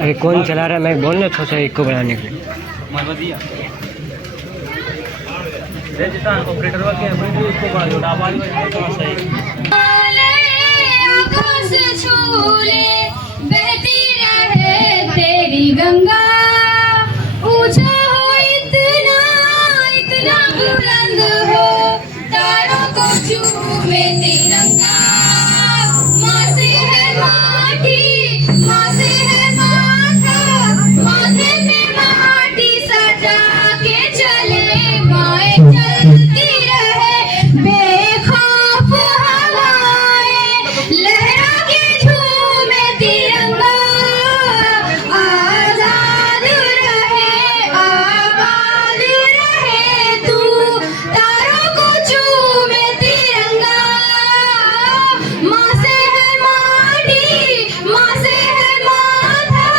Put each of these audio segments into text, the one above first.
अरे कौन चला रहा है? मैं बोलना थोड़ा सा इसको बढ़ाने के लिए। ऑपरेटर बहती रहे तेरी गंगा, ऊंचा हो इतना इतना बुलंद हो, तारों को चूमे तिरंगा। माँ से है माटी, माँ से है माथा, माथे पे माटी सजा के चले माए चलती रहे बेखौफ हवाएं, लहरा के झूमे तिरंगा। आजाद रहे आबाद रहे तू, तारों को चूमे तिरंगा। माँ से है माटी, माँ से है माथा,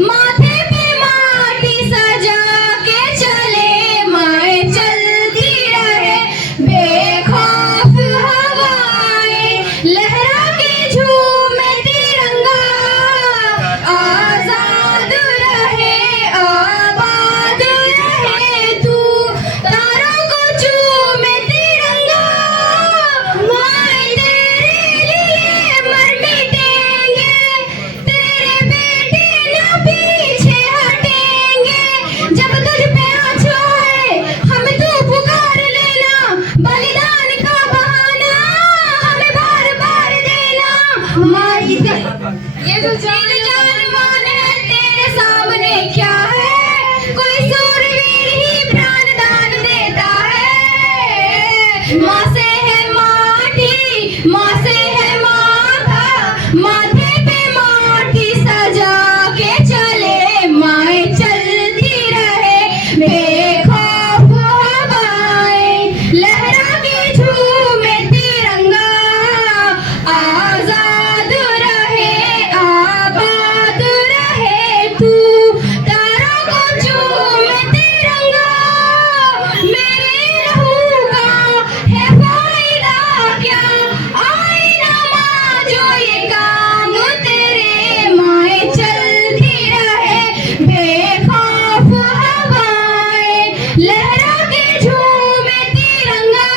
माथे पे माटी सजा के चले माए चलती रहे बेखौफ हवाएं, लहरा के झूमे तिरंगा। आजाद रहे आबाद रहे तू, तारों को चूमे तिरंगा। माए तेरे लिए मर मिटेंगे, तेरे बेटे न पीछे हटेंगे। जब तुझ पे आँचो है हमें तू पुकार लेना, बलिदान का बहाना हमें बार बार देना। हमारी ये जो जान मान है तेरे सामने क्या है, कोई सूरवीर ही प्राण दान देता है। माँ से है माटी, माँ से है माथा, माथे पे माटी सजा के चले माए चलती रहे बेखौफ हवाएं, लहरा के झूमे तिरंगा। आजाद रहे आबाद रहे तू, तारों को चूमे तिरंगा। मेरे लहू का है फायदा क्या, आईना माँ जो ये काम तेरे माए चलती रहे बेखौफ हवाएं, लहरा के झूमे तिरंगा।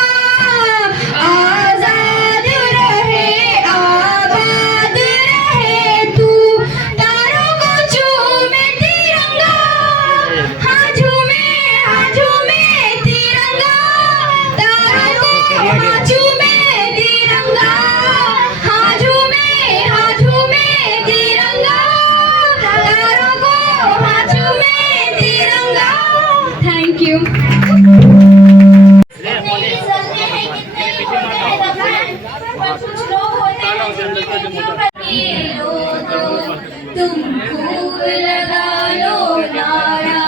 आजाद रहे आबाद रहे तू, तारों को चूमे तिरंगा। हाँ झूमे तिरंगा, तारों को हाँ झूमे तिरंगा। हाँ झूमे तिरंगा, तारों को हाँ झूमे तिरंगा। Thank you. तुम खूब लगा लो नारा,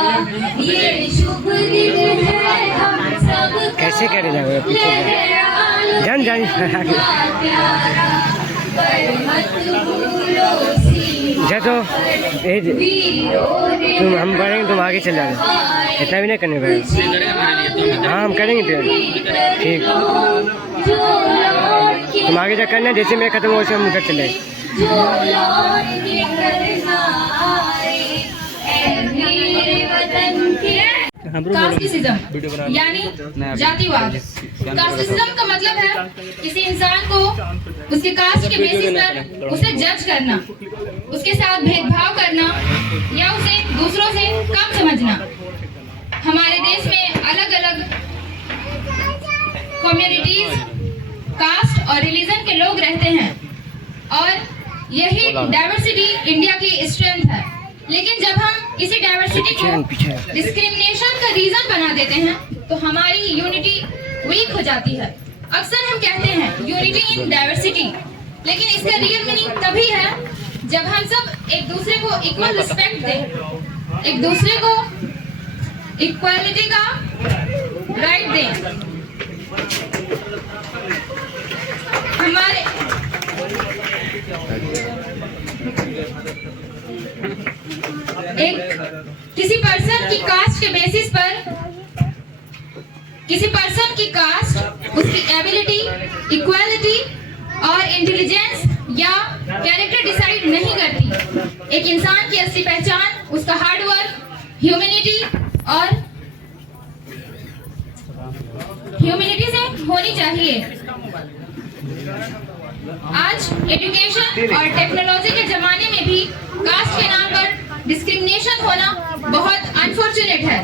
ये शुभ दिन है हम सब कैसे करे जाओगे पीछे जान जान प्यारा, पर मत भूलो जा तो तुम हम करेंगे, तुम आगे चल जाना, इतना भी नहीं करने पड़ेगा। हाँ हम करेंगे फिर, ठीक। तुम आगे जा करना, जैसे मैं खत्म हो वैसे हम उधर चले। कास्टिज्म यानी जातिवाद। कास्टिज्म का मतलब है किसी इंसान को उसके कास्ट के बेसिस पर उसे जज करना, उसके साथ भेदभाव करना या उसे दूसरों से कम समझना। हमारे देश में अलग अलग कम्युनिटीज, कास्ट और रिलीजन के लोग रहते हैं और यही डाइवर्सिटी इंडिया की स्ट्रेंथ है। लेकिन जब हम किसी डाइवर्सिटी को डिस्क्रिमिनेशन का रीजन बना देते हैं तो हमारी यूनिटी वीक हो जाती है। अक्सर हम कहते हैं यूनिटी इन डाइवर्सिटी, लेकिन इसका रियल मीनिंग तभी है जब हम सब एक दूसरे को इक्वल रिस्पेक्ट दें, एक दूसरे को इक्वालिटी का राइट दें। हमारे एक किसी पर्सन की कास्ट के बेसिस पर किसी पर्सन की कास्ट, उसकी एबिलिटी, इक्वालिटी और इंटेलिजेंस या कैरेक्टर डिसाइड नहीं करती। एक इंसान की असली पहचान उसका हार्डवर्क, ह्यूमैनिटी से होनी चाहिए। आज एजुकेशन और टेक्नोलॉजी के जमाने में भी कास्ट के नाम पर डिस्क्रिमिनेशन होना बहुत अनफॉर्चुनेट है।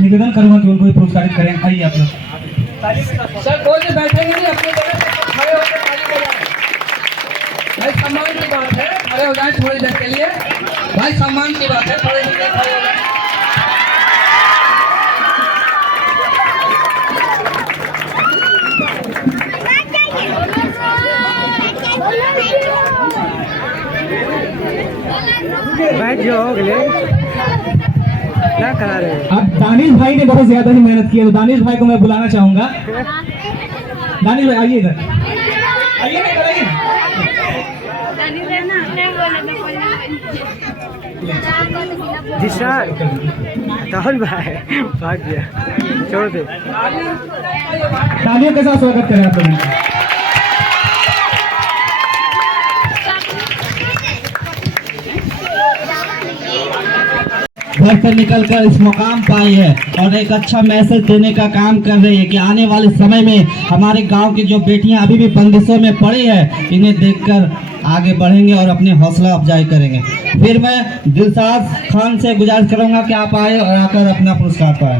निवेदन करूंगा कि उनको प्रोत्साहित करें। आइए आप लोग सर, कोई भी बैठेंगे नहीं, अपनी जगह से खड़े होकर ताली बजाएं। भाई सम्मान की बात है, खड़े हो जाएं थोड़ी देर के लिए। भाई सम्मान की बात है, थोड़ी देर खड़े हो जाएं। बैठ जाओ अगले क्या करा रहे हैं। अब दानिश भाई ने बहुत ज्यादा ही मेहनत की है, तो दानिश भाई को मैं बुलाना चाहूंगा। दानिश भाई आइए इधर, आइए ना, कराइए। दिशा राहुल भाई भाग गया, छोड़ दे। तालियों के साथ स्वागत करें आप लोगों। घर से निकलकर इस मुकाम पाई है और एक अच्छा मैसेज देने का काम कर रही है कि आने वाले समय में हमारे गांव की जो बेटियां अभी भी बंदिशों में पड़ी है, इन्हें देखकर आगे बढ़ेंगे और अपनी हौसला अफजाई करेंगे। फिर मैं दिलशाद खान से गुजारिश करूंगा कि आप आए और आकर अपना पुरस्कार पाए।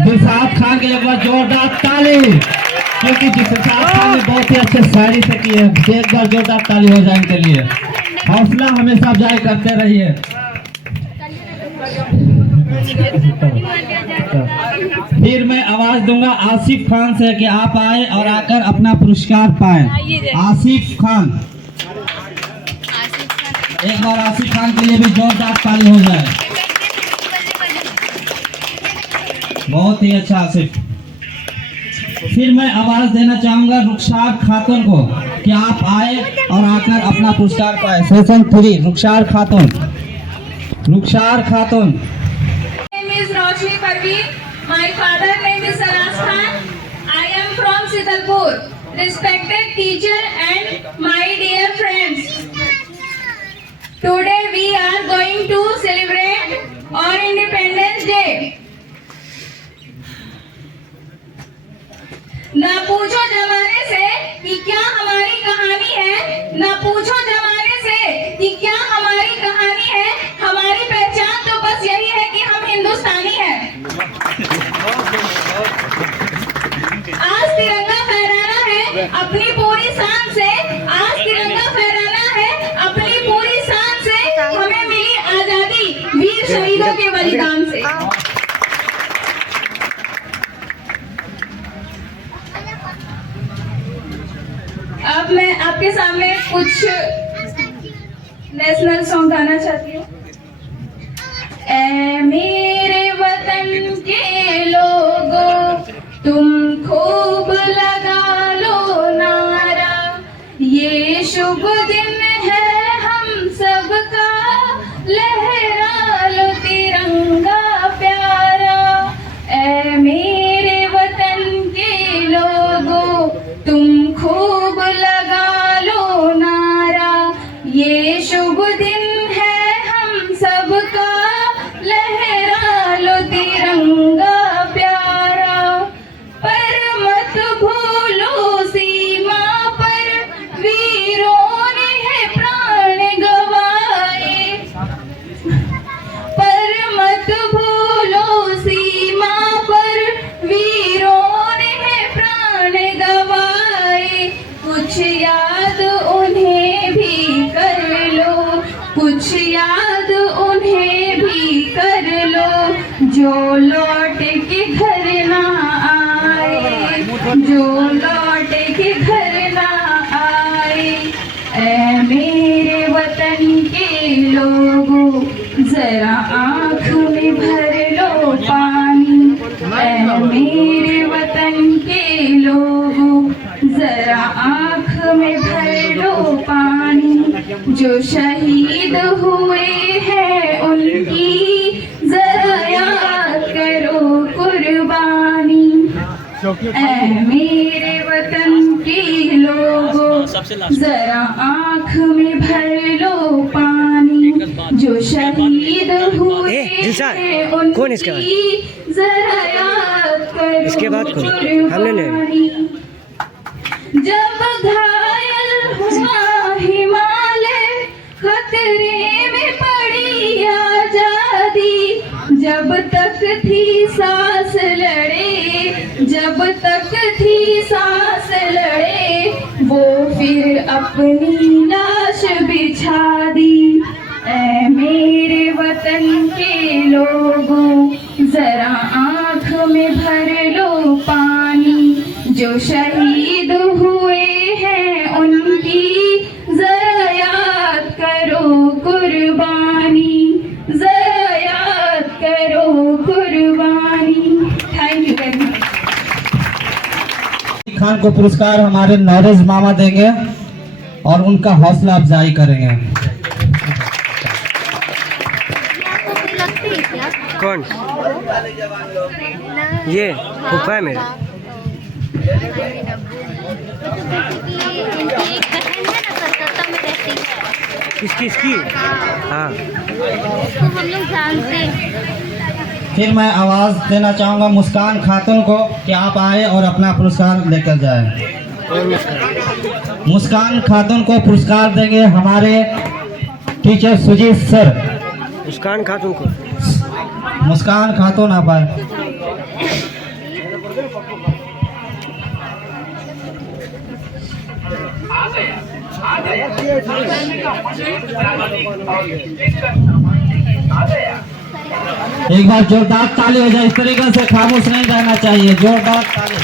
दिलशाद खान के एक बार जोरदार ताली, क्योंकि दिलशाद खान ने बहुत ही अच्छे शायरी से की है। एक बार जोरदार ताली हो जाए इनके लिए। हौसला हमेशा अफजाई करते रहिए। फिर मैं आवाज दूंगा आसिफ खान से कि आप आए और आकर अपना पुरस्कार पाएं। आसिफ खान, एक बार आसिफ खान के लिए भी जोरदार ताली हो जाए। बहुत ही अच्छा आसिफ। फिर मैं आवाज देना चाहूंगा रुखसार खातून को कि आप आए और आकर अपना पुरस्कार पाए। Session 3 Rukhsar Khatoon. Rukhsar Khatoon. Roshni Parveen, my father name is Saras Khan. I am from Sitalpur. Respected teacher and my dear friends, today we are going to celebrate our Independence Day. ना पूछो जमाने से कि क्या हमारी कहानी है, ना पूछो जमाने से कि क्या हमारी कहानी है। हमारी पहचान तो बस यही है कि हम हिंदुस्तानी हैं। आज तिरंगा फहराना है अपनी पूरी शान से, आज तिरंगा फहराना है अपनी पूरी शान से। हमें मिली आजादी वीर शहीदों के बलिदान से। अब मैं आपके सामने कुछ नेशनल सॉन्ग गाना चाहती हूँ। ऐ मेरे वतन के लोगों, तुम खूब लगा लो नारा, ये शुभ दिन है हम सबका, लहरा लो तिरंगा प्यारा। ऐ मेरे वतन के लोगों, तुम खूब लगा लो नारा, ये शुभ दिन है हम सबका, लहरा लो तिरंगा प्यारा। पर मत भूलो सीमा पर वीरों ने है प्राण गवाए, पर मत भूलो सीमा पर वीरों ने है प्राण गवाए। कुछ याद उन्हें भी कर लो, कुछ याद उन्हें भी कर लो, जो लौट के घर ना आए, जो लौट के घर ना आए। ऐ मेरे वतन के लोगों, जरा आँख में भर लो पानी। ऐ मेरे वतन के लोगों, जरा आँख में भर लो पानी, जो शहीद हुए हैं उनकी जरा याद करो कुर्बानी। ऐ मेरे वतन के लोगों जरा आँख में भर लो पानी, जो शहीद हुए हैं उनकी जरा याद करो इसके बाद हमने कुर्बानी। जब घायल हुआ हिमालय खतरे में पड़ी आजादी, जब तक थी सांस लड़े, जब तक थी सांस लड़े, वो फिर अपनी लाश बिछा दी। ऐ मेरे वतन के लोगों जरा आँख में भर लो पानी, जो शहीद हुए हैं उनकी जरा याद करो कुर्बानी, जरा याद करो कुर्बानी। Thank you very much. Khan को पुरस्कार हमारे नौरोज मामा देंगे और उनका हौसला अफजाई करेंगे। कौन? ये फूफा है मेरा। किसकी? इसकी? हाँ। तो हम लोग जानते हैं। फिर मैं आवाज देना चाहूंगा मुस्कान खातून को कि आप आए और अपना पुरस्कार लेकर जाएं। मुस्कान खातून को पुरस्कार देंगे हमारे टीचर सुजीत सर। मुस्कान खातून को। मुस्कान खातून आप आए। एक बार जोरदार ताली हो जाए। इस तरीके से खामोश नहीं रहना चाहिए। जोरदार ताली।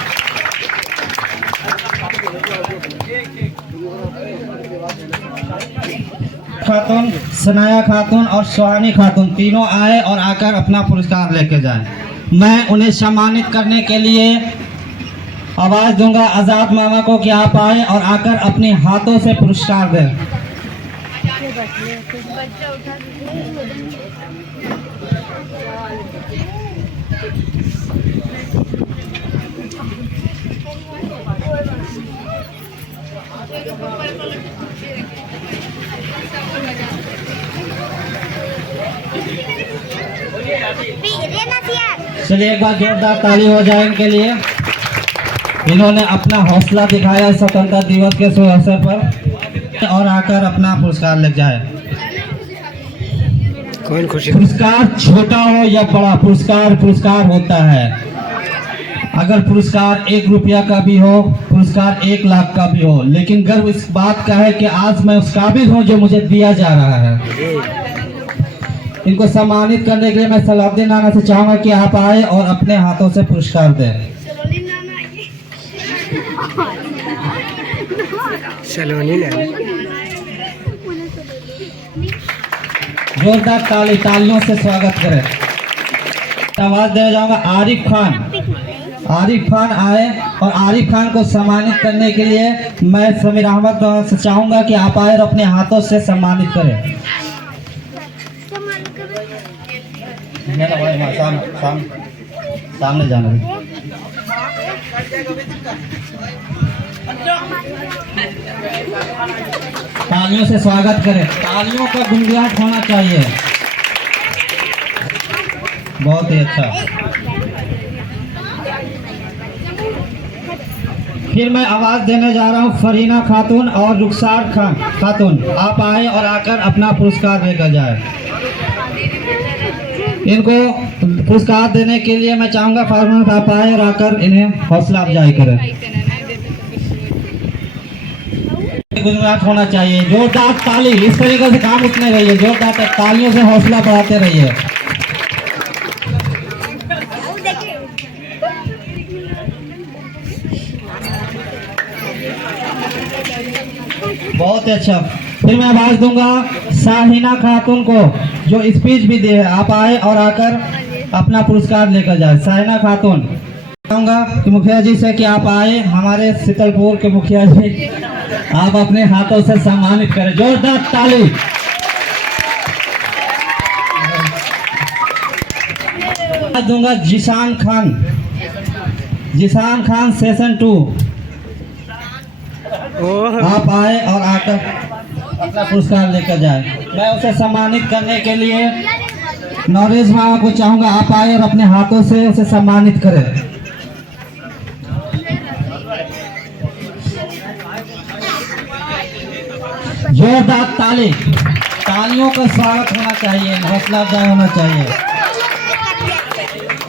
खातून, सनाया खातून और सुहानी खातून तीनों आए और आकर अपना पुरस्कार लेके जाएं। मैं उन्हें सम्मानित करने के लिए आवाज दूंगा आजाद मामा को कि आप आए और आकर अपने हाथों से पुरस्कार दें। चलिए एक बार जोरदार ताली हो जाए इनके लिए। इन्होंने अपना हौसला दिखाया स्वतंत्रता दिवस के शुभ अवसर पर और आकर अपना पुरस्कार ले जाए। कौन खुशी? पुरस्कार छोटा हो या बड़ा, पुरस्कार पुरस्कार होता है। अगर पुरस्कार 1 रुपया का भी हो, पुरस्कार 1 लाख का भी हो, लेकिन गर्व इस बात का है कि आज मैं उस काबिल हूँ जो मुझे दिया जा रहा है। इनको सम्मानित करने के लिए मैं सलाउद्दीन नाना से चाहूंगा कि आप आए और अपने हाथों से पुरस्कार दें। सलोनी नाना। जोरदार तालियों से स्वागत करें। आवाज देना चाहूंगा आरिफ खान। आरिफ खान आए और आरिफ खान को सम्मानित करने के लिए मैं समीर अहमद से चाहूंगा कि आप आए और अपने हाथों से सम्मानित करें। सामने जाना है। तालियों से स्वागत करें। तालियों का गुंजाइश होना चाहिए। बहुत ही अच्छा। फिर मैं आवाज देने जा रहा हूँ फरीना खातून और रुखसार खातून। आप आए और आकर अपना पुरस्कार लेकर जाए। इनको पुरस्कार देने के लिए मैं चाहूंगा फार्मर आप आए और आकर इन्हें हौसला अफजाई करें। गुजरात होना चाहिए। जोरदार ताली। इस तरीके से काम उठने रहिए। जोरदार तालियों से हौसला बढ़ाते रहिए। बहुत अच्छा। फिर मैं आवाज दूंगा साहिना खातून को जो स्पीच भी दे। आप आए और आकर अपना पुरस्कार लेकर जाए। साहिना खातून चाहूंगा कि मुखिया जी से कि आप आए, हमारे शीतलपुर के मुखिया जी, आप अपने हाथों से सम्मानित करें, जोरदार ताली। दूंगा जिशान खान सेशन 2, आप आए और आकर अपना पुरस्कार लेकर जाए। मैं उसे सम्मानित करने के लिए नरेश मामा को चाहूंगा, आप आए और अपने हाथों से उसे सम्मानित करें। जोरदार ताली, तालियों का स्वागत होना चाहिए, हौसला अफजाई होना चाहिए।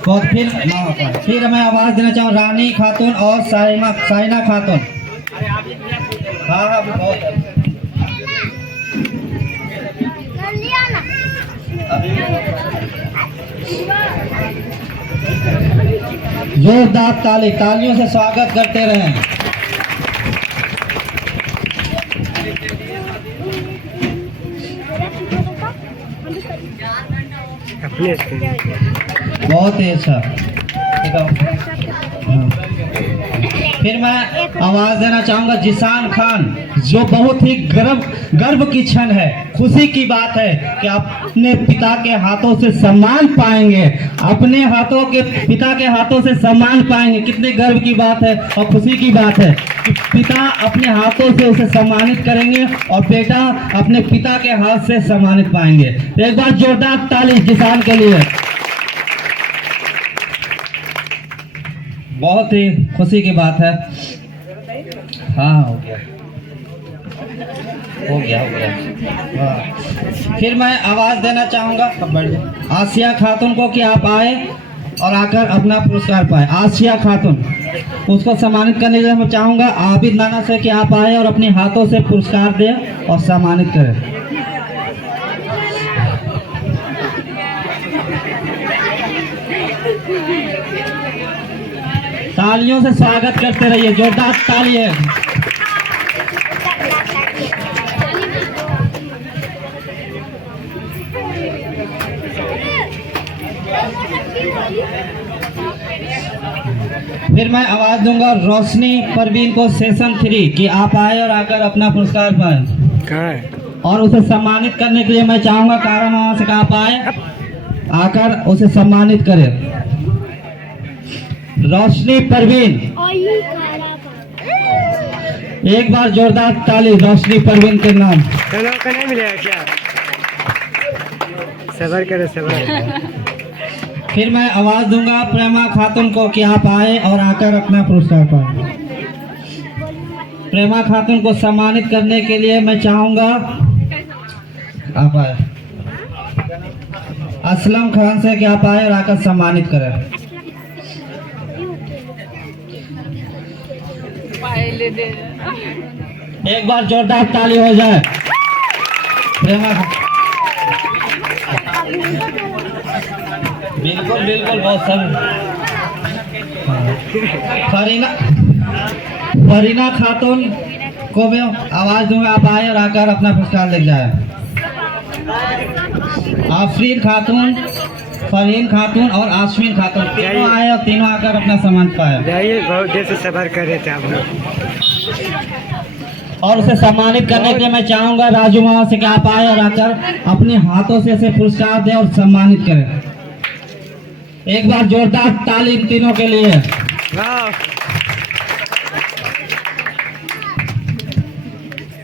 तो फिर मैं आवाज देना चाहूँ रानी खातून और साइना खातून। हाँ बहुत जोरदार ताली, तालियों से स्वागत करते रहें। बहुत ही अच्छा। फिर मैं आवाज देना चाहूंगा जिशान खान, जो बहुत ही गर्व की क्षण है, खुशी की बात है कि आप अपने पिता के हाथों से सम्मान पाएंगे, अपने हाथों के पिता के हाथों से सम्मान पाएंगे। कितने गर्व की बात है और खुशी की बात है कि पिता अपने हाथों से उसे सम्मानित करेंगे और बेटा अपने पिता के हाथ से सम्मानित पाएंगे। एक बार जोरदार ताली जिशान के लिए। बहुत ही खुशी की बात है। हाँ हो गया। हाँ। फिर मैं आवाज देना चाहूंगा आसिया खातून को कि आप आए और आकर अपना पुरस्कार पाए। आसिया खातून, उसको सम्मानित करने के लिए मैं चाहूंगा आबिद नाना से कि आप आए और अपने हाथों से पुरस्कार दें और सम्मानित करें। तालियों से स्वागत करते रहिए, जोरदार ताली है। फिर मैं आवाज दूंगा रोशनी परवीन को सेशन 3 कि आप आए और आकर अपना पुरस्कार पाए। और उसे सम्मानित करने के लिए मैं चाहूंगा कारा मामा से आप आए आकर उसे सम्मानित करें। रोशनी परवीन, एक बार जोरदार ताली रोशनी परवीन के नाम। नहीं मिलेगा क्या? सबर करो सबर। फिर मैं आवाज दूंगा प्रेमा खातून को कि आप आए और आकर अपना पुरस्कार पाए। प्रेमा खातून को सम्मानित करने के लिए मैं चाहूंगा आप आए। असलम खान से कि आप आए और आकर सम्मानित करें। एक बार जोरदार ताली हो जाए। प्रेमा बिल्कुल बिल्कुल बहुत सर। फरीना खातून को मैं आवाज दूंगा, आप आए और आकर अपना पुरस्कार ले जाए। आफरीन खातून, फरीन खातून और आसमीन खातून तीनों आए और तीनों आकर अपना सम्मान पाए। बहुत देर से सबर कर रहे थे आप लोग। और उसे सम्मानित करने के लिए मैं चाहूंगा राजू मामा से कि आप आए और आकर अपने हाथों से इसे पुरस्कार दें और सम्मानित करें। एक बार जोरदार ताली इन तीनों के लिए।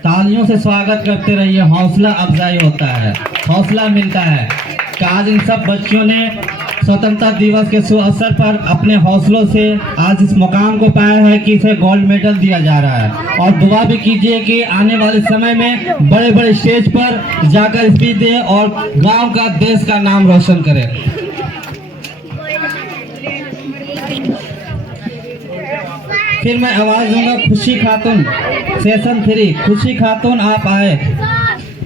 तालियों से स्वागत करते रहिए, हौसला अफजाई होता है, हौसला मिलता है कि आज इन सब बच्चों ने स्वतंत्रता दिवस के शुभ अवसर पर अपने हौसलों से आज इस मुकाम को पाया है कि इसे गोल्ड मेडल दिया जा रहा है। और दुआ भी कीजिए कि आने वाले समय में बड़े बड़े स्टेज पर जाकर स्पीच दे और गांव का देश का नाम रोशन करे। फिर मैं आवाज दूंगा खुशी खातून सेशन 3। खुशी खातून आप आए।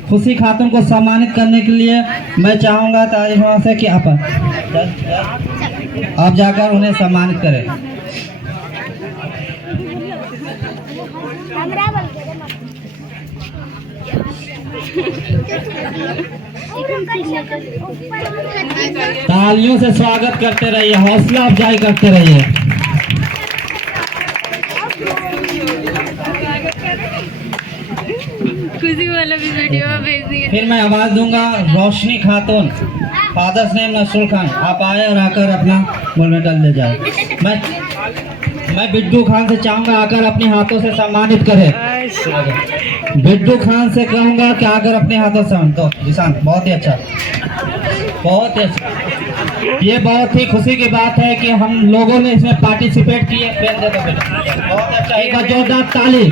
खुशी खातून को सम्मानित करने के लिए मैं चाहूंगा तारीफों से कि आप जाकर उन्हें सम्मानित करें। तालियों से स्वागत करते रहिए, हौसला अफजाई करते रहिए। खुशी वाला भी वीडियो भेज दिए। फिर मैं आवाज़ दूंगा रोशनी खातून, फादर्स नेम नसरुल खान। आप आए और आकर अपना गोल्ड मेडल ले जाए। मैं बिट्टू खान से चाहूँगा आकर अपने हाथों से सम्मानित करें। बिट्टू खान से कहूँगा कि आकर अपने हाथों से तो निशान बहुत ही अच्छा, बहुत ही अच्छा। ये बहुत ही खुशी की बात है कि हम लोगों ने इसमें पार्टिसिपेट किए। पेन दे दो बेटा, बहुत अच्छा। एक बार जोरदार ताली,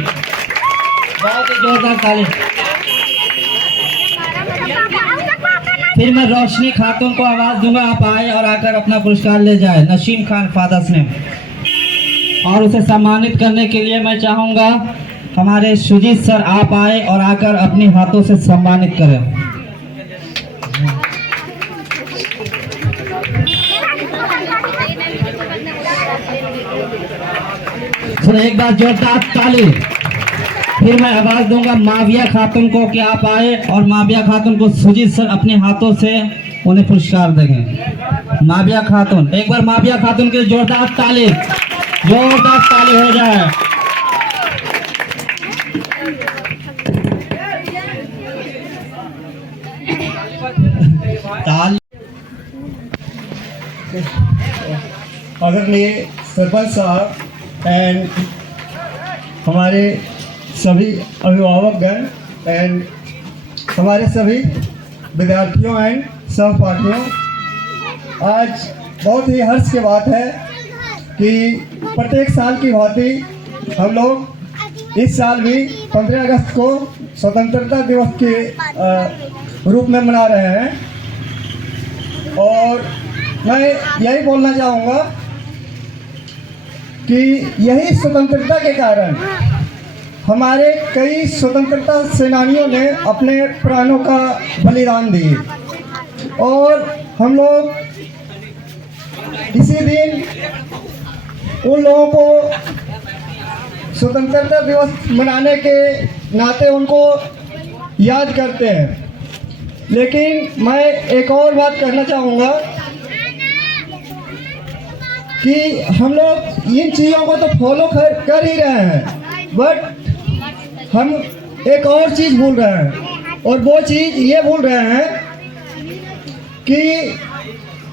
बहुत ही जोरदार ताली। फिर मैं रोशनी खातून को आवाज़ दूंगा, आप आए और आकर अपना पुरस्कार ले जाए। नसीम खान फादर्स नेम, और उसे सम्मानित करने के लिए मैं चाहूँगा हमारे सुजीत सर आप आए और आकर अपने हाथों से सम्मानित करें। फिर एक बार जोरदार ताली। फिर मैं आवाज दूंगा माविया खातून को कि आप आए और माविया खातून को सुजीत सर अपने हाथों से उन्हें पुरस्कार देंगे। माविया खातून, एक बार माविया खातून के जोरदार ताली, जोरदार ताली हो जाए। ताली। आदरणीय सरपंच साहब एंड हमारे सभी अभिभावकगण एंड हमारे सभी विद्यार्थियों एंड सहपाठियों, आज बहुत ही हर्ष की बात है कि प्रत्येक साल की भांति हम लोग इस साल भी 15 अगस्त को स्वतंत्रता दिवस के रूप में मना रहे हैं। और मैं यही बोलना चाहूँगा कि यही स्वतंत्रता के कारण हमारे कई स्वतंत्रता सेनानियों ने अपने प्राणों का बलिदान दिए और हम लोग इसी दिन उन लोगों को स्वतंत्रता दिवस मनाने के नाते उनको याद करते हैं। लेकिन मैं एक और बात कहना चाहूँगा कि हम लोग इन चीज़ों को तो फॉलो कर ही रहे हैं, बट हम एक और चीज़ भूल रहे हैं। और वो चीज़ ये भूल रहे हैं कि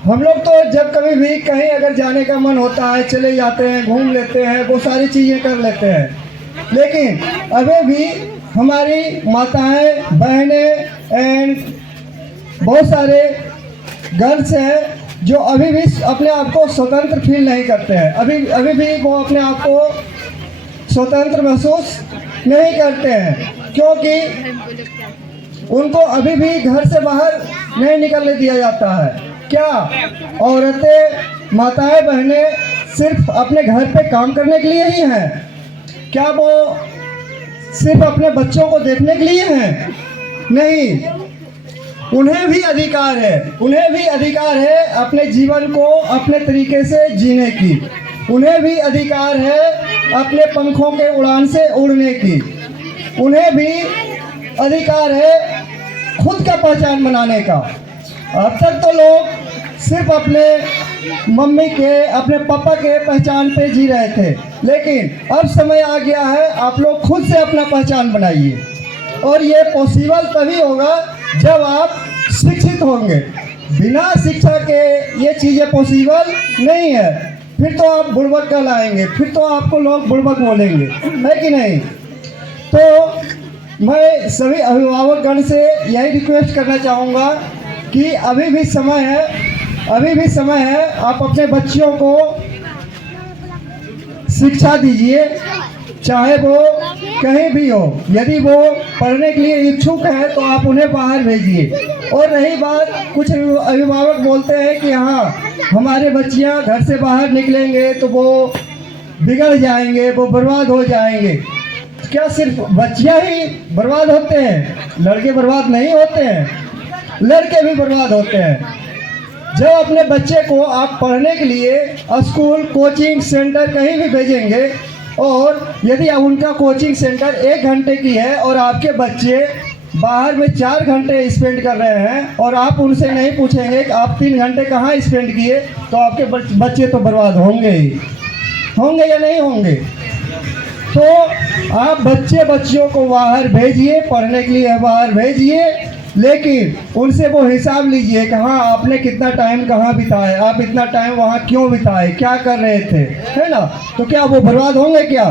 हम लोग तो जब कभी भी कहीं अगर जाने का मन होता है चले जाते हैं, घूम लेते हैं, वो सारी चीज़ें कर लेते हैं। लेकिन अभी भी हमारी माताएं, बहनें एंड बहुत सारे गर्ल्स हैं जो अभी भी अपने आप को स्वतंत्र फील नहीं करते हैं। अभी भी वो अपने आप को स्वतंत्र महसूस नहीं करते हैं, क्योंकि उनको अभी भी घर से बाहर नहीं निकलने दिया जाता है। क्या औरतें, माताएं, बहनें सिर्फ अपने घर पे काम करने के लिए ही हैं? क्या वो सिर्फ अपने बच्चों को देखने के लिए हैं? नहीं, उन्हें भी अधिकार है, उन्हें भी अधिकार है अपने जीवन को अपने तरीके से जीने की। उन्हें भी अधिकार है अपने पंखों के उड़ान से उड़ने की। उन्हें भी अधिकार है खुद का पहचान बनाने का। अब तक तो लोग सिर्फ अपने मम्मी के, अपने पापा के पहचान पे जी रहे थे, लेकिन अब समय आ गया है आप लोग खुद से अपना पहचान बनाइए। और ये पॉसिबल तभी होगा जब आप शिक्षित होंगे। बिना शिक्षा के ये चीज़ें पॉसिबल नहीं है। फिर तो आप बुड़बक कहलाएंगे, फिर तो आपको लोग बुड़बक बोलेंगे, है कि नहीं? तो मैं सभी अभिभावकगण से यही रिक्वेस्ट करना चाहूँगा कि अभी भी समय है, अभी भी समय है। आप अपने बच्चियों को शिक्षा दीजिए, चाहे वो कहीं भी हो। यदि वो पढ़ने के लिए इच्छुक है तो आप उन्हें बाहर भेजिए। और रही बात, कुछ अभिभावक बोलते हैं कि हाँ हमारे बच्चियां घर से बाहर निकलेंगे तो वो बिगड़ जाएंगे, वो बर्बाद हो जाएंगे। क्या सिर्फ बच्चियां ही बर्बाद होते हैं? लड़के बर्बाद नहीं होते हैं, लड़के भी बर्बाद होते हैं। जब अपने बच्चे को आप पढ़ने के लिए स्कूल, कोचिंग सेंटर कहीं भी भेजेंगे, और यदि उनका कोचिंग सेंटर 1 घंटे की है और आपके बच्चे बाहर में 4 घंटे स्पेंड कर रहे हैं और आप उनसे नहीं पूछेंगे कि आप 3 घंटे कहाँ स्पेंड किए, तो आपके बच्चे तो बर्बाद होंगे ही, होंगे या नहीं होंगे? तो आप बच्चियों को बाहर भेजिए, पढ़ने के लिए बाहर भेजिए, लेकिन उनसे वो हिसाब लीजिए कि हाँ आपने कितना टाइम कहाँ बिताया, आप इतना टाइम वहाँ क्यों बिताए, क्या कर रहे थे, है ना। तो क्या वो बर्बाद होंगे? क्या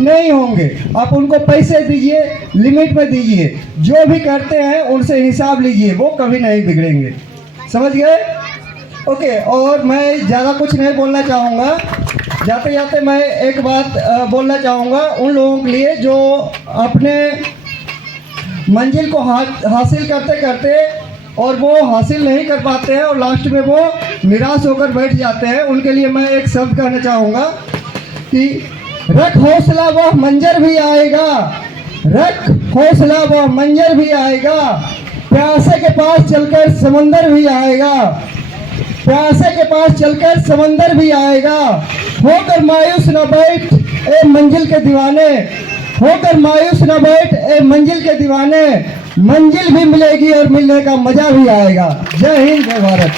नहीं होंगे। आप उनको पैसे दीजिए, लिमिट में दीजिए, जो भी करते हैं उनसे हिसाब लीजिए, वो कभी नहीं बिगड़ेंगे। समझ गए? ओके। और मैं ज़्यादा कुछ नहीं बोलना चाहूँगा। जाते जाते मैं एक बात बोलना चाहूँगा उन लोगों के लिए जो अपने मंजिल को हासिल करते करते और वो हासिल नहीं कर पाते हैं और लास्ट में वो निराश होकर बैठ जाते हैं। उनके लिए मैं एक शब्द कहना चाहूँगा कि रख हौसला वह मंजर भी आएगा, रख हौसला वह मंजर भी आएगा, प्यासे के पास चलकर समंदर भी आएगा, प्यासे के पास चलकर समंदर भी आएगा। होकर मायूस न बैठ ए मंजिल के दीवाने, होकर मायूस न बैठ ए मंजिल के दीवाने, मंजिल भी मिलेगी और मिलने का मजा भी आएगा। जय हिंद, जय भारत।